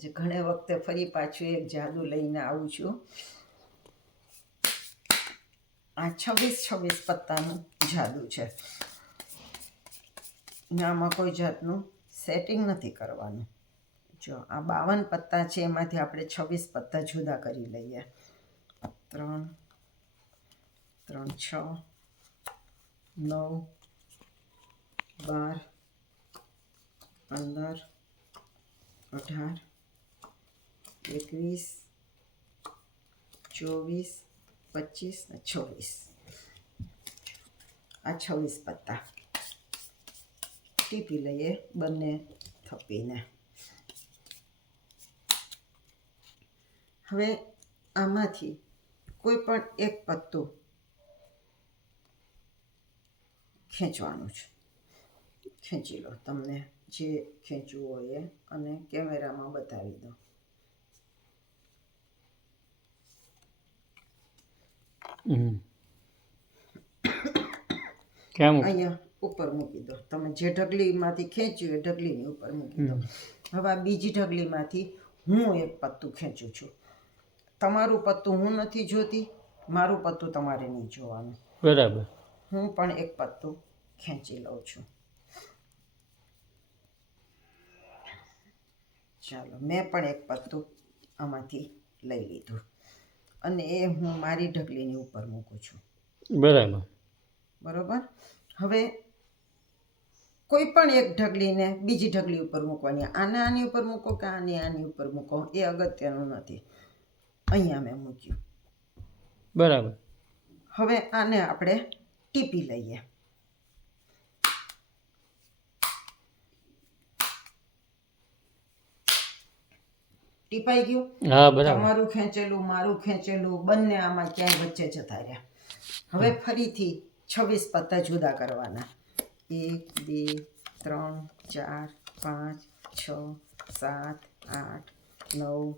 જે ઘણી વખતે ફરી પાછું એક જાદુ લઈને આવું છું. આ 26 પત્તાનું જાદુ છે. આમાં કોઈ જાતનું સેટિંગ નથી કરવાનું. જો આ 52 પત્તા છે, એમાંથી આપણે 26 પત્તા જુદા કરી લઈએ. 3 3 6 9 12 15 18 21 24 25 ને 26. આ 26 પત્તા ટીપી લઈએ બંને થપ્પીને. હવે આમાંથી કોઈ પણ એક પત્તું ખેંચવાનું છે. ખેંચી લો, તમને જે ખેંચવું હોય એ, અને કેમેરામાં બતાવી દો. અહીંયા ઉપર મૂકી દો. તમે જે ઢગલીમાંથી ખેંચ્યું એ ઢગલીની ઉપર મૂકી દો. હવે આ બીજી ઢગલીમાંથી હું એક પત્તું ખેંચું છું. તમારું પત્તું હું નથી જોતી, મારું પત્તું તમારે નહીં જોવાનું. બરાબર. હું પણ એક પત્તું ખેંચી લઉં છું. ચાલો, મેં પણ એક પત્તું આમાંથી લઈ લીધું અને એ હું મારી ઢગલીની ઉપર મૂકું છું. બરાબર. બરાબર. હવે કોઈ પણ એક ઢગલીને બીજી ઢગલી ઉપર મૂકવાની. આને આની ઉપર મૂકો કે આને આની ઉપર મૂકો એ અગત્યનું નથી. અહીંયા મેં મૂક્યું. બરાબર. હવે આને આપણે ટીપી લઈએ. ટીપાઈ ગયું? હા, બરાબર. તમારું ખેંચેલું, મારું ખેંચેલું, બંને આમાં ક્યાંય વચ્ચે જતા રહ્યા. હવે ફરીથી 26 પત્તા જુદા કરવાના. 1 2 3 4 5 6 7 8 9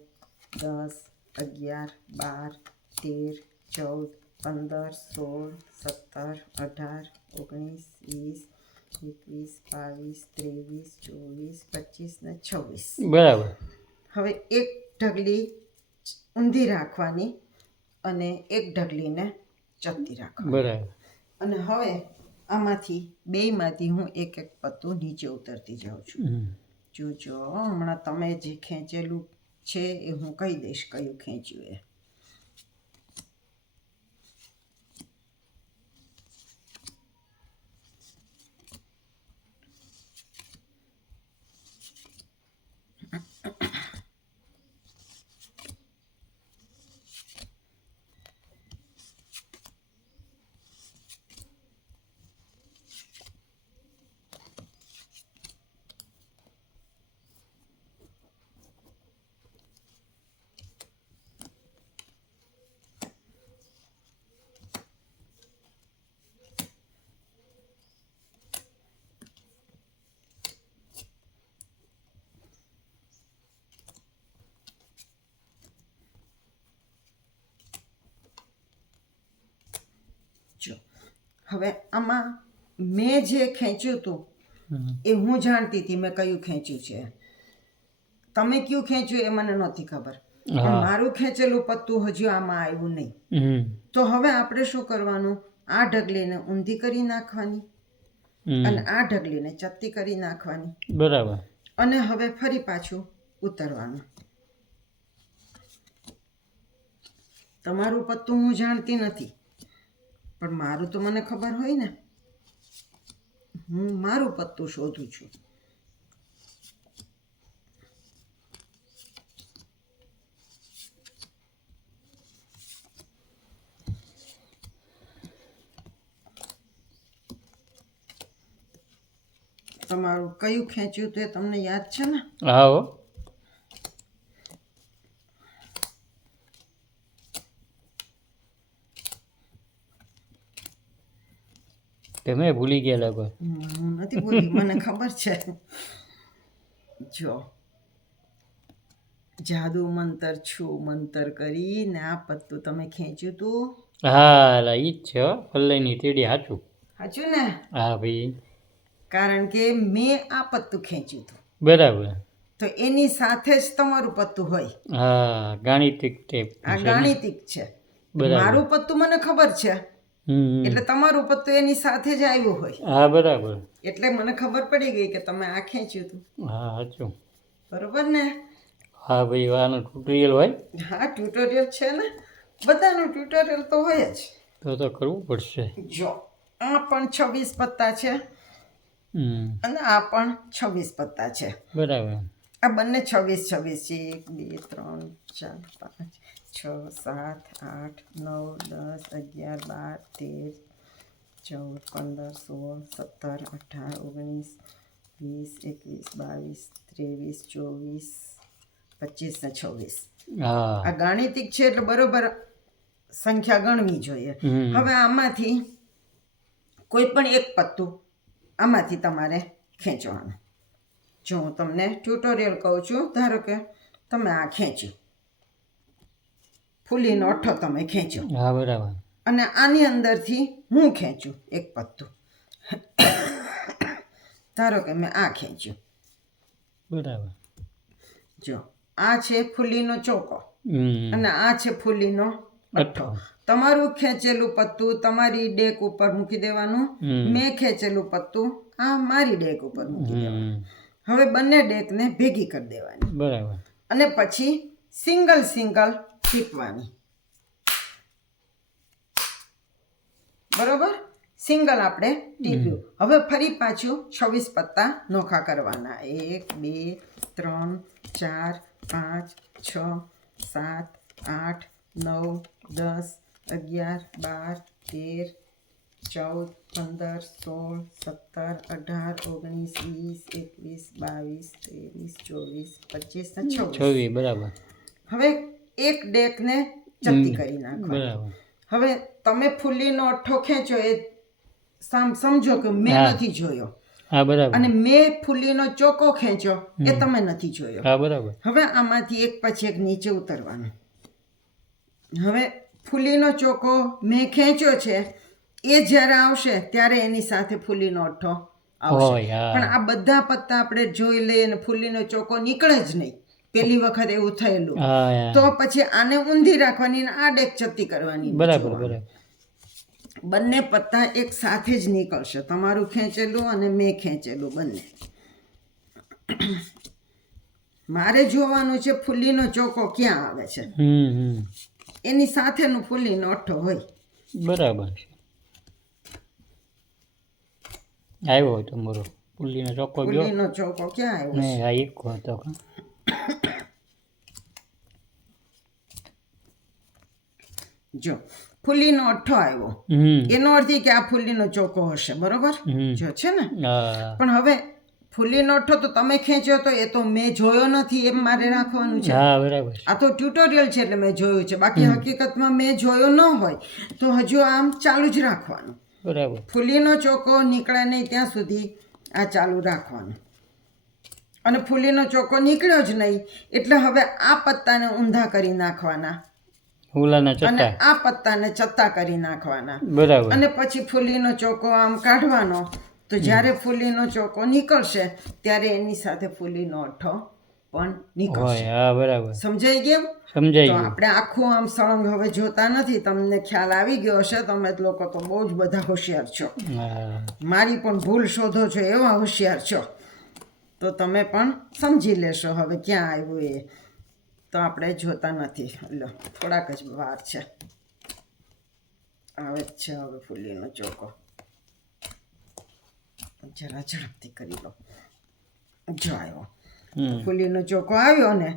10 11 12 13 14 15 16 17 18 19 20 21 22 23 24 25 ને 26. બરાબર. હવે એક ઢગલી ઊંધી રાખવાની અને એક ઢગલીને ચપટી રાખવાની. બરાબર. અને હવે આમાંથી બેયમાંથી હું એક એક પત્તું નીચે ઉતરતી જાઉં છું. જોજો, હમણાં તમે જે ખેંચેલું છે એ હું કહી દઈશ કયું ખેંચ્યું એ. જો હવે આમાં મેં જે ખેંચ્યું હતું એ હું જાણતી હતી મેં કયું ખેંચ્યું છે. તમે કયું ખેંચ્યું એ મને નહોતી ખબર. મારું ખેંચેલું પત્તું હજુ આમાં આવ્યું નહીં. તો હવે આપણે શું કરવાનું? આ ઢગલીને ઊંધી કરી નાખવાની અને આ ઢગલીને ચપટી કરી નાખવાની. બરાબર. અને હવે ફરી પાછું ઉતરવાનું. તમારું પત્તું હું જાણતી નથી, પણ મારું તો મને ખબર હોય ને. હું મારું પત્તું શોધું છું. તમારું કયું ખેંચ્યું તે તમને યાદ છે ને? હા હો. તમે ભૂલી ગયા લાગો. હું નથી ભૂલી, મને ખબર છે. જો જાદુ મંતર છું મંતર કરીને આ પત્તું તમે ખેંચ્યું તું. હા, ઈ જ છે હો, પલ્લઈની તીડી. સાચું સાચું ને? હા ભાઈ. કારણ કે મેં આ પત્તું ખેંચ્યું હતું. બરાબર. તો એની સાથે જ તમારું પત્તું હોય. હા ગાણિતિક ટેપ આ ગાણિતિક છે. મારું પત્તું મને ખબર છે એટલે તમારું પત્તું એની સાથે જ આવ્યું હોય. હા બરાબર. એટલે મને ખબર પડી ગઈ કે તમે આ ખેંચ્યું હતું. હા સાચું. બરોબર ને? હા ભાઈ આનું ટ્યુટોરિયલ હોય. હા ટ્યુટોરિયલ છે ને, બધાનું ટ્યુટોરિયલ તો હોય જ. તો કરવું પડશે. જો આ પણ 26 પત્તા છે અને આ પણ 26 પત્તા છે. બરાબર. આ બંને 26 છે. 1 2 3 4 5 6 7 8 9 10 11 12 13 14 15 16 17 18 19 20 21 22 23 24 25 ને 26. હા આ ગાણિતિક છે એટલે બરોબર સંખ્યા ગણવી જોઈએ. હવે આમાંથી કોઈ પણ એક પત્તું આમાંથી તમારે ખેંચવાનું. જો હું તમને ટ્યુટોરિયલ કહું છું, ધારો કે તમે આ ખેંચ્યું, ફૂલીનો અઠ્ઠો તમે ખેંચ્યો. હા બરાબર. અને આની અંદરથી હું ખેંચું એક પત્તું. ધારો કે મેં આ ખેંચ્યું. બરાબર. જો આ છે ફૂલીનો ચોકો અને આ છે ફૂલીનો અઠ્ઠો. તમારું ખેંચેલું પત્તું તમારી ડેક ઉપર મૂકી દેવાનું. મેં ખેંચેલું પત્તું આ મારી ડેક ઉપર મૂકી દેવાનું. હવે બંને ડેકને ભેગી કરી દેવાની. બરાબર. અને પછી સિંગલ ટીપવાની. બરોબર? સિંગલ આપણે ટીપ્યું. હવે ફરી પાછું 26 પત્તા નોખા કરવાના. 1 2 3 4 5 6 7 8 9 10 11 12 13 14 15 16 17 18 19 20 21 22 23 24 25 ને 26. બરાબર. હવે એક ડેકને ચપટી કરી નાખો. બરાબર. હવે તમે ફૂલીનો અઠ્ઠો ખેંચો એ સમજો કે મેં નથી જોયો. હા બરાબર. અને મેં ફૂલીનો ચોકો ખેંચ્યો એ તમે નથી જોયો. હા બરાબર. હવે આમાંથી એક પછી એક નીચે ઉતરવાનું. હવે ફૂલીનો ચોકો મેં ખેંચ્યો છે એ જ્યારે આવશે ત્યારે એની સાથે ફૂલીનો અઠ્ઠો આવશે. પણ આ બધા પત્તા આપણે જોઈ લઈએ અને ફૂલીનો ચોકો નીકળે જ નહીં. પેલી વખત એવું થયેલું. તો પછી આને ઊંધી રાખવાની અને આ ડેક ચપટી કરવાની. બરાબર બરાબર. બંને પત્તા એક સાથે જ નીકળશે. તમારું ખેંચેલું અને મેં ખેંચેલું બંને. મારે જોવાનું છે ફૂલીનો ચોકો ક્યાં આવે છે. એની સાથેનું ફૂલીનો અઠ્ઠો હોય. બરાબર છે. આવ્યો હોય તમારો ફૂલીનો ચોકો. ફૂલીનો ચોકો ક્યાં આવ્યો છે? આ એક હતો. જો ફૂલીનો અઠ્ઠો આવ્યો એનો અર્થ એ કે આ ફૂલીનો ચોકો હશે. બરોબર? જો છે ને. પણ હવે ફૂલીનો અઠ્ઠો તો તમે ખેંચ્યો તો એ તો મેં જોયો નથી એમ મારે રાખવાનું છે. હા બરાબર. આ તો ટ્યુટોરિયલ છે એટલે મેં જોયું છે. બાકી હકીકતમાં મેં જોયો ન હોય તો હજુ આમ ચાલુ જ રાખવાનું. બરાબર. ફૂલીનો ચોકો નીકળે નહીં ત્યાં સુધી આ ચાલુ રાખવાનું. અને ફૂલીનો ચોકો નીકળ્યો જ નહીં એટલે હવે આ પત્તાને ઊંધા કરી નાખવાના. અને આ પત્તાને ચત્તા કરી નાખવાના. બરાબર. અને પછી ફૂલીનો ચોકો આમ કાઢવાનો. તો જ્યારે ફૂલીનો ચોકો નીકળશે ત્યારે એની સાથે ફૂલીનો અઠ્ઠો પણ નીકળશે. હા બરાબર. સમજાઈ ગયું? સમજાઈ તો ગયું. આપણે આખું આમ સળંગ હવે જોતા નથી. તમને ખ્યાલ આવી ગયો હશે. તમે લોકો તો બહુ જ બધા હોશિયાર છો. મારી પણ ભૂલ શોધો છો એવા હોશિયાર છો. તો તમે પણ સમજી લેશો હવે ક્યાં આવ્યું એ. તો આપણે જોતા નથી. લો થોડાક જ વાર છે. આવે જ છે હવે ફૂલીનો ચોકો. જરા ઝડપથી કરી લો. જો આવ્યો ફૂલીનો ચોકો આવ્યો ને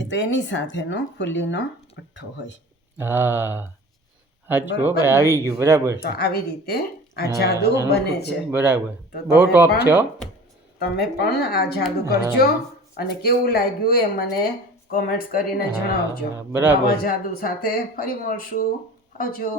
એ તો એની સાથેનો ફૂલીનો અઠ્ઠો હોય. હા સાચું ભાઈ આવી ગયું. બરાબર. તો આવી રીતે આ જાદુ બને છે. બરાબર. બહુ ટોપ છે. તમે પણ આ જાદુ કરજો અને કેવું લાગ્યું એ મને કોમેન્ટ્સ કરીને જણાવજો. નવા જાદુ સાથે ફરી મળશું. આવજો.